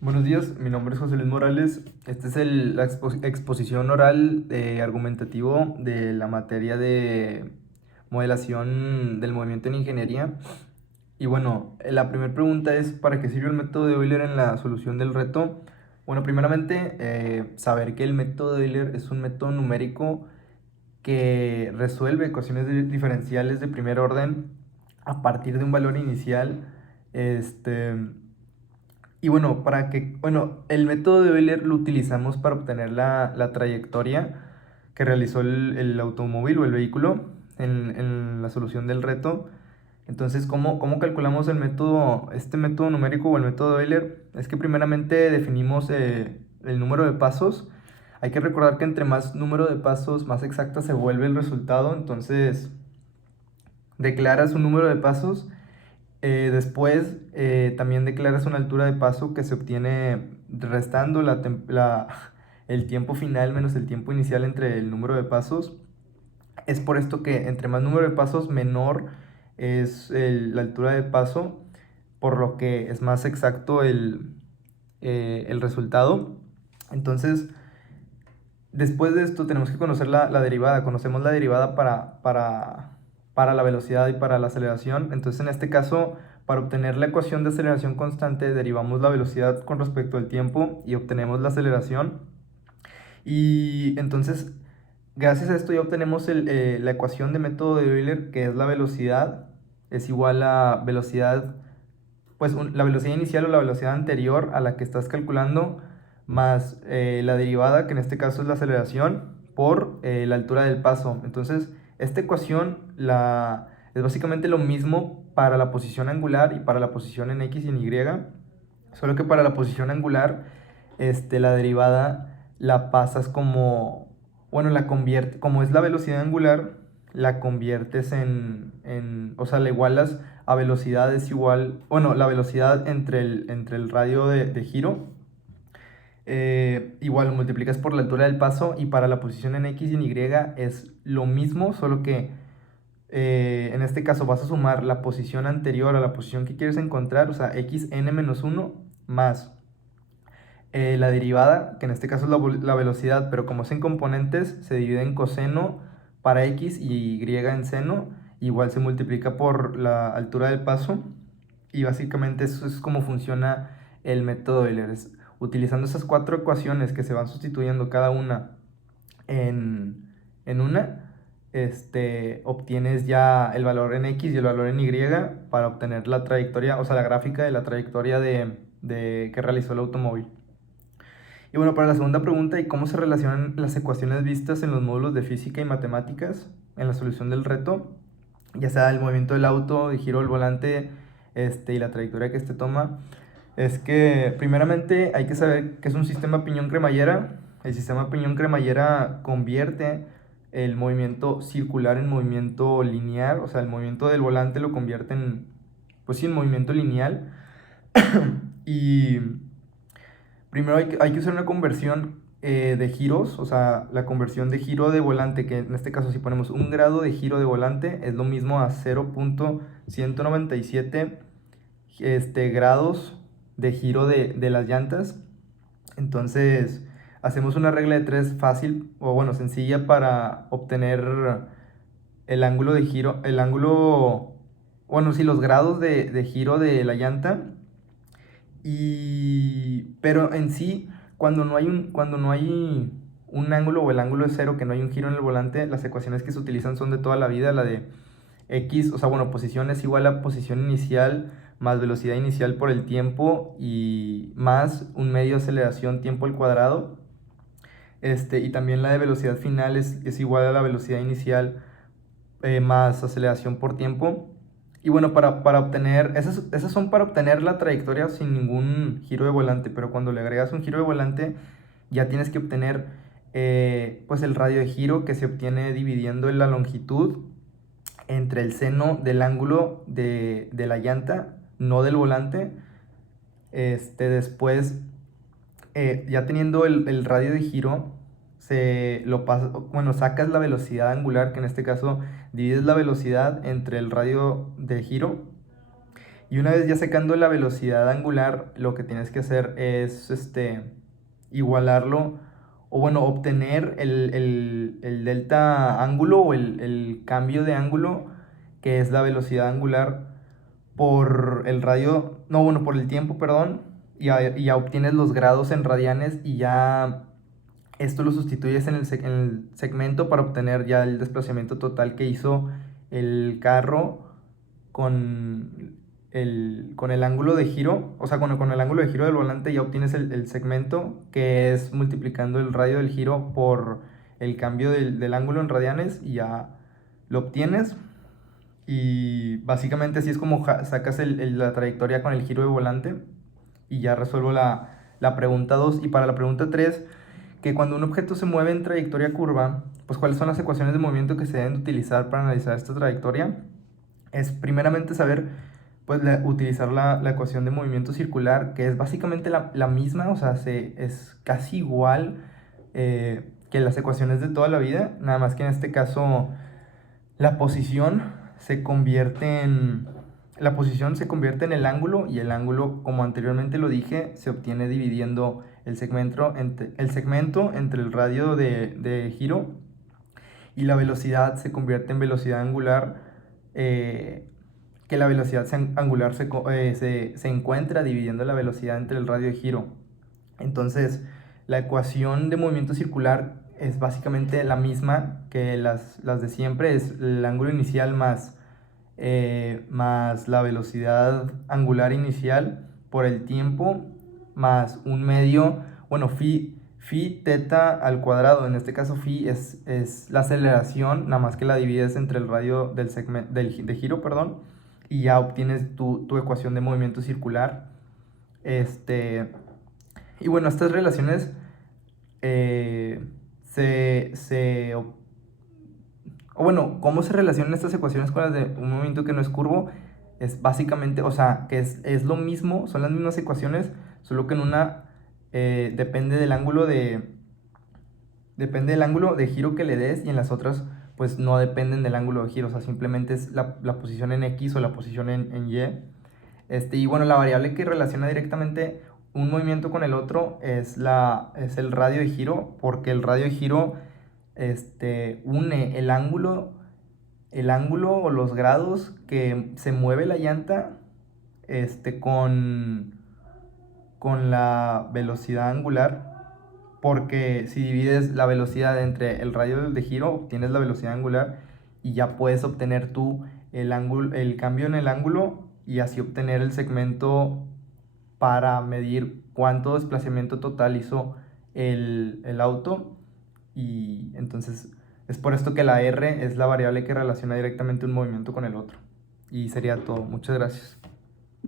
Buenos días, mi nombre es José Luis Morales. Esta es la exposición oral argumentativo de la materia de modelación del movimiento en ingeniería. Y bueno, la primera pregunta es: ¿para qué sirve el método de Euler en la solución del reto? Bueno, primeramente, saber que el método de Euler es un método numérico que resuelve ecuaciones diferenciales de primer orden a partir de un valor inicial. Este, y bueno, el método de Euler lo utilizamos para obtener la trayectoria que realizó el automóvil o el vehículo en la solución del reto. Entonces, ¿cómo calculamos este método numérico o el método de Euler? Es que primeramente definimos el número de pasos. Hay que recordar que entre más número de pasos, más exacta se vuelve el resultado. Entonces, declaras un número de pasos. Después también declaras una altura de paso que se obtiene restando el tiempo final menos el tiempo inicial entre el número de pasos. Es por esto que entre más número de pasos, menor es la altura de paso, por lo que es más exacto el resultado. Entonces, después de esto tenemos que conocer la derivada. Conocemos la derivada para la velocidad y para la aceleración. Entonces, en este caso, para obtener la ecuación de aceleración constante, derivamos la velocidad con respecto al tiempo y obtenemos la aceleración. Y entonces, gracias a esto ya obtenemos la ecuación de método de Euler, que es la velocidad es igual a velocidad, pues la velocidad inicial o la velocidad anterior a la que estás calculando, más la derivada, que en este caso es la aceleración, por la altura del paso. Entonces, esta ecuación es básicamente lo mismo para la posición angular y para la posición en X y en Y, solo que para la posición angular, la derivada la pasas bueno, la convierte, como es la velocidad angular, la conviertes o sea, la igualas a velocidad es igual, bueno, la velocidad entre el radio de giro, igual lo multiplicas por la altura del paso, y para la posición en X y en Y es lo mismo, solo que en este caso vas a sumar la posición anterior a la posición que quieres encontrar, o sea, xn-1 más la derivada, que en este caso es la velocidad, pero como es en componentes, se divide en coseno para x y y en seno. Igual se multiplica por la altura del paso. Y básicamente eso es como funciona el método Euler. Utilizando esas cuatro ecuaciones que se van sustituyendo cada una en una, obtienes ya el valor en x y el valor en y para obtener la trayectoria, o sea, la gráfica de la trayectoria que realizó el automóvil. Y bueno, para la segunda pregunta: ¿y cómo se relacionan las ecuaciones vistas en los módulos de física y matemáticas en la solución del reto? Ya sea el movimiento del auto, el giro del volante, y la trayectoria que toma. Es que primeramente hay que saber que es un sistema piñón-cremallera. El sistema piñón-cremallera convierte el movimiento circular en movimiento lineal, o sea, el movimiento del volante lo convierte pues sí, en movimiento lineal. Y primero hay que usar una conversión de giros, o sea, la conversión de giro de volante, que en este caso si ponemos 1 grado de giro de volante es lo mismo a 0.197 grados de giro de las llantas. Entonces, hacemos una regla de tres fácil, o bueno, sencilla, para obtener el ángulo de giro, bueno, sí, los grados de giro de la llanta. Pero en sí, cuando no hay un ángulo, o el ángulo es cero, que no hay un giro en el volante, las ecuaciones que se utilizan son de toda la vida, la de x, o sea, bueno, posición es igual a posición inicial más velocidad inicial por el tiempo y más un medio de aceleración tiempo al cuadrado. Y también la de velocidad final es igual a la velocidad inicial más aceleración por tiempo. Y bueno, para obtener, esas son para obtener la trayectoria sin ningún giro de volante, pero cuando le agregas un giro de volante, ya tienes que obtener pues el radio de giro, que se obtiene dividiendo en la longitud entre el seno del ángulo de la llanta, no del volante. Después, ya teniendo el radio de giro, bueno, sacas la velocidad angular, que en este caso divides la velocidad entre el radio de giro, Y una vez ya sacando la velocidad angular, lo que tienes que hacer es igualarlo, o bueno, obtener el delta ángulo o el cambio de ángulo, que es la velocidad angular, por el radio, no, bueno, por el tiempo, perdón, y ya obtienes los grados en radianes y ya esto lo sustituyes en el segmento para obtener ya el desplazamiento total que hizo el carro con el ángulo de giro, o sea, con el ángulo de giro del volante ya obtienes el segmento, que es multiplicando el radio del giro por el cambio del ángulo en radianes, y ya lo obtienes. Y básicamente así es como sacas la trayectoria con el giro de volante. Y ya resuelvo la pregunta 2. Y para la pregunta 3, que cuando un objeto se mueve en trayectoria curva, pues cuáles son las ecuaciones de movimiento que se deben utilizar para analizar esta trayectoria. Es primeramente saber, pues utilizar la ecuación de movimiento circular, que es básicamente la misma, o sea, es casi igual que las ecuaciones de toda la vida, nada más que en este caso la posición se convierte en... La posición se convierte en el ángulo, y el ángulo, como anteriormente lo dije, se obtiene dividiendo el segmento entre el radio de giro, y la velocidad se convierte en velocidad angular, que la velocidad angular se encuentra dividiendo la velocidad entre el radio de giro. Entonces, la ecuación de movimiento circular es básicamente la misma que las de siempre, es el ángulo inicial más la velocidad angular inicial por el tiempo, más un medio, bueno, phi teta al cuadrado. En este caso phi es la aceleración, nada más que la divides entre el radio de giro, perdón, y ya obtienes tu ecuación de movimiento circular. Y bueno, estas relaciones o bueno, ¿cómo se relacionan estas ecuaciones con las de un movimiento que no es curvo? Es básicamente, o sea, que es lo mismo, son las mismas ecuaciones, solo que en una depende del ángulo de giro que le des, y en las otras pues no dependen del ángulo de giro, o sea, simplemente es la posición en X o la posición en Y. Y bueno, la variable que relaciona directamente un movimiento con el otro es el radio de giro, porque el radio de giro une el ángulo o los grados que se mueve la llanta con la velocidad angular, porque si divides la velocidad entre el radio de giro, obtienes la velocidad angular, y ya puedes obtener tú el cambio en el ángulo, y así obtener el segmento para medir cuánto desplazamiento total hizo el auto. Y entonces es por esto que la R es la variable que relaciona directamente un movimiento con el otro. Y sería todo. Muchas gracias.